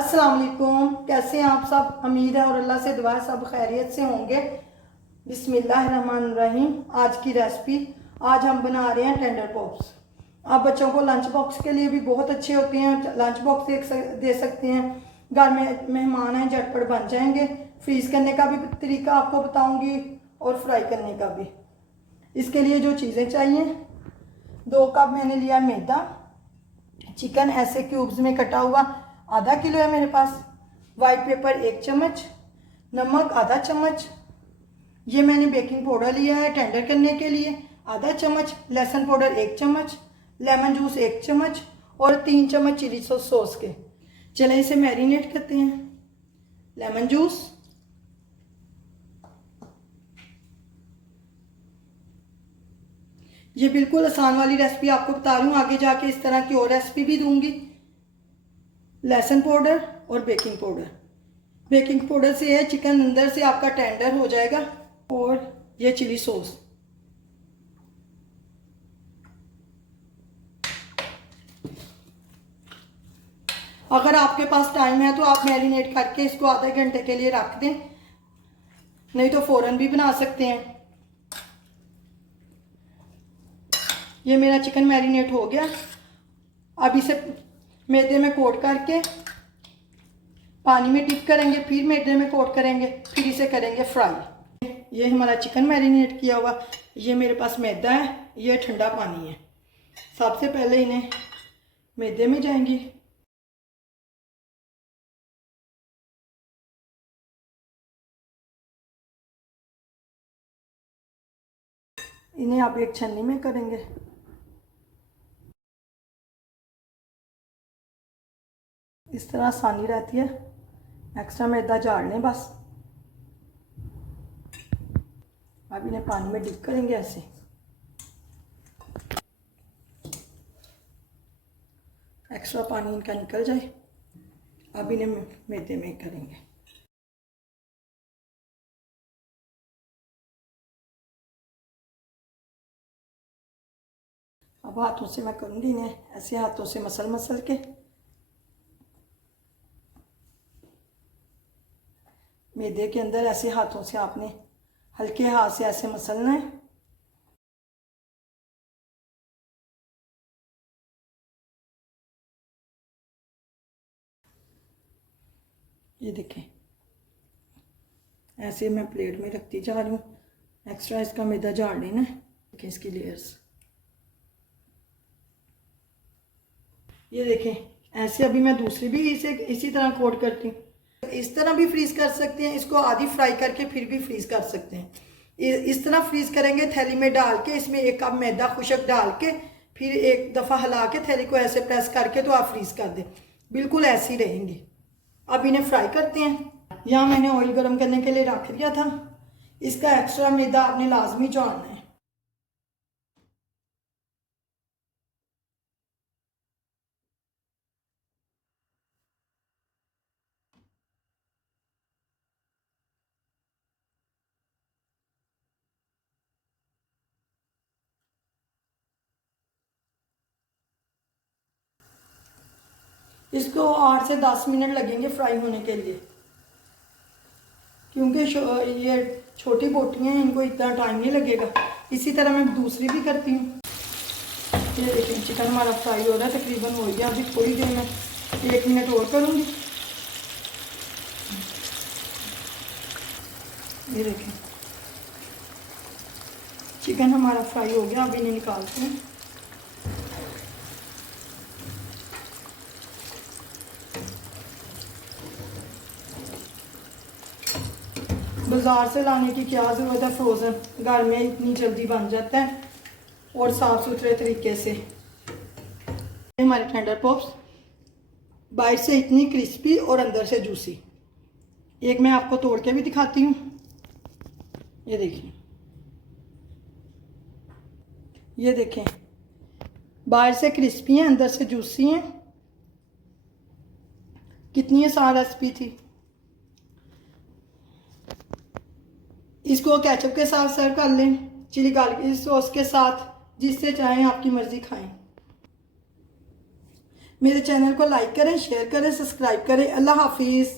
अस्सलाम वालेकुम। कैसे हैं आप सब? उम्मीद है और अल्लाह से दुआ है सब खैरियत से होंगे। बिस्मिल्लाहिर्रहमानिर्रहीम। आज की रेसिपी, आज हम बना रहे हैं टेंडर पॉप्स। आप बच्चों को लंच बॉक्स के लिए भी बहुत अच्छे होते हैं, लंच बॉक्स दे सकते हैं। घर में मेहमान हैं, झटपट बन जाएंगे। फ्रीज़ करने का भी तरीका आपको बताऊंगी और फ्राई करने का भी। इसके लिए जो चीज़ें चाहिए, 2 कप मैंने लिया मैदा। चिकन ऐसे क्यूब्स में कटा हुआ आधा किलो है मेरे पास। वाइट पेपर 1 चम्मच, नमक आधा चम्मच। ये मैंने बेकिंग पाउडर लिया है टेंडर करने के लिए आधा चम्मच। लहसुन पाउडर 1 चम्मच, लेमन जूस 1 चम्मच और 3 चम्मच चिली सॉस के। चलें इसे मैरिनेट करते हैं। लेमन जूस, ये बिल्कुल आसान वाली रेसिपी आपको बता रही हूँ, आगे जाके इस तरह की और रेसिपी भी दूंगी। लहसुन पाउडर और बेकिंग पाउडर। बेकिंग पाउडर से है चिकन अंदर से आपका टेंडर हो जाएगा। और ये चिली सॉस। अगर आपके पास टाइम है तो आप मैरिनेट करके इसको आधे घंटे के लिए रख दें, नहीं तो फ़ौरन भी बना सकते हैं। ये मेरा चिकन मैरिनेट हो गया। अब इसे मैदे में कोट करके पानी में डिप करेंगे, फिर मैदे में कोट करेंगे, फिर इसे करेंगे फ्राई। ये हमारा चिकन मैरिनेट किया हुआ, ये मेरे पास मैदा है, ये ठंडा पानी है। सबसे पहले इन्हें मैदे में जाएंगी। इन्हें आप एक छन्नी में करेंगे। इस तरह आसानी रहती है, एक्स्ट्रा मैदा झाड़ लें बस। अब इन्हें पानी में डिप करेंगे ऐसे। एक्स्ट्रा पानी इनका निकल जाए। अब इन्हें मैदे में करेंगे। अब हाथों से मैं करूँगी इन्हें ऐसे, हाथों से मसल मसल के। मैदे के अंदर ऐसे हाथों से आपने हल्के हाथ से ऐसे मसलना है। ये देखें, ऐसे मैं प्लेट में रखती जा रही हूँ। एक्स्ट्रा इसका मैदा झाड़ लेना है। देखें इसकी लेयर्स, ये देखें ऐसे। अभी मैं दूसरी भी इसे इसी तरह कोट करती हूँ। इस तरह भी फ्रीज कर सकते हैं, इसको आधी फ्राई करके फिर भी फ्रीज कर सकते हैं। इस तरह फ्रीज करेंगे, थैली में डाल के, इसमें 1 कप मैदा खुशक डाल के, फिर एक दफ़ा हिला के थैली को ऐसे प्रेस करके तो आप फ्रीज कर दें, बिल्कुल ऐसी रहेंगी। अब इन्हें फ्राई करते हैं। यहाँ मैंने ऑयल गर्म करने के लिए रख दिया था। इसका एक्स्ट्रा मैदा आपने लाजमी झाड़ना है। इसको 8 से 10 मिनट लगेंगे फ्राई होने के लिए, क्योंकि ये छोटी बोटियाँ हैं, इनको इतना टाइम नहीं लगेगा। इसी तरह मैं दूसरी भी करती हूँ। ये देखिए चिकन हमारा फ्राई हो रहा है, तकरीबन हो गया। अभी थोड़ी देर में 1 मिनट और करूँगी। ये देखें चिकन हमारा फ्राई हो गया। अब इन्हें निकालते हैं। बाज़ार से लाने की क्या ज़रूरत है, फ्रोज़न घर में इतनी जल्दी बन जाता है और साफ़ सुथरे तरीके से। हमारे टेंडर पॉप्स बाहर से इतनी क्रिस्पी और अंदर से जूसी। एक मैं आपको तोड़ के भी दिखाती हूँ। ये देखिए, ये देखें, बाहर से क्रिस्पी हैं, अंदर से जूसी हैं। कितनी आसान रेसिपी थी। इसको केचप के साथ सर्व कर लें, चिली गार्लिक सॉस के साथ, जिससे चाहें आपकी मर्ज़ी खाएं। मेरे चैनल को लाइक करें, शेयर करें, सब्सक्राइब करें। अल्लाह हाफिज़।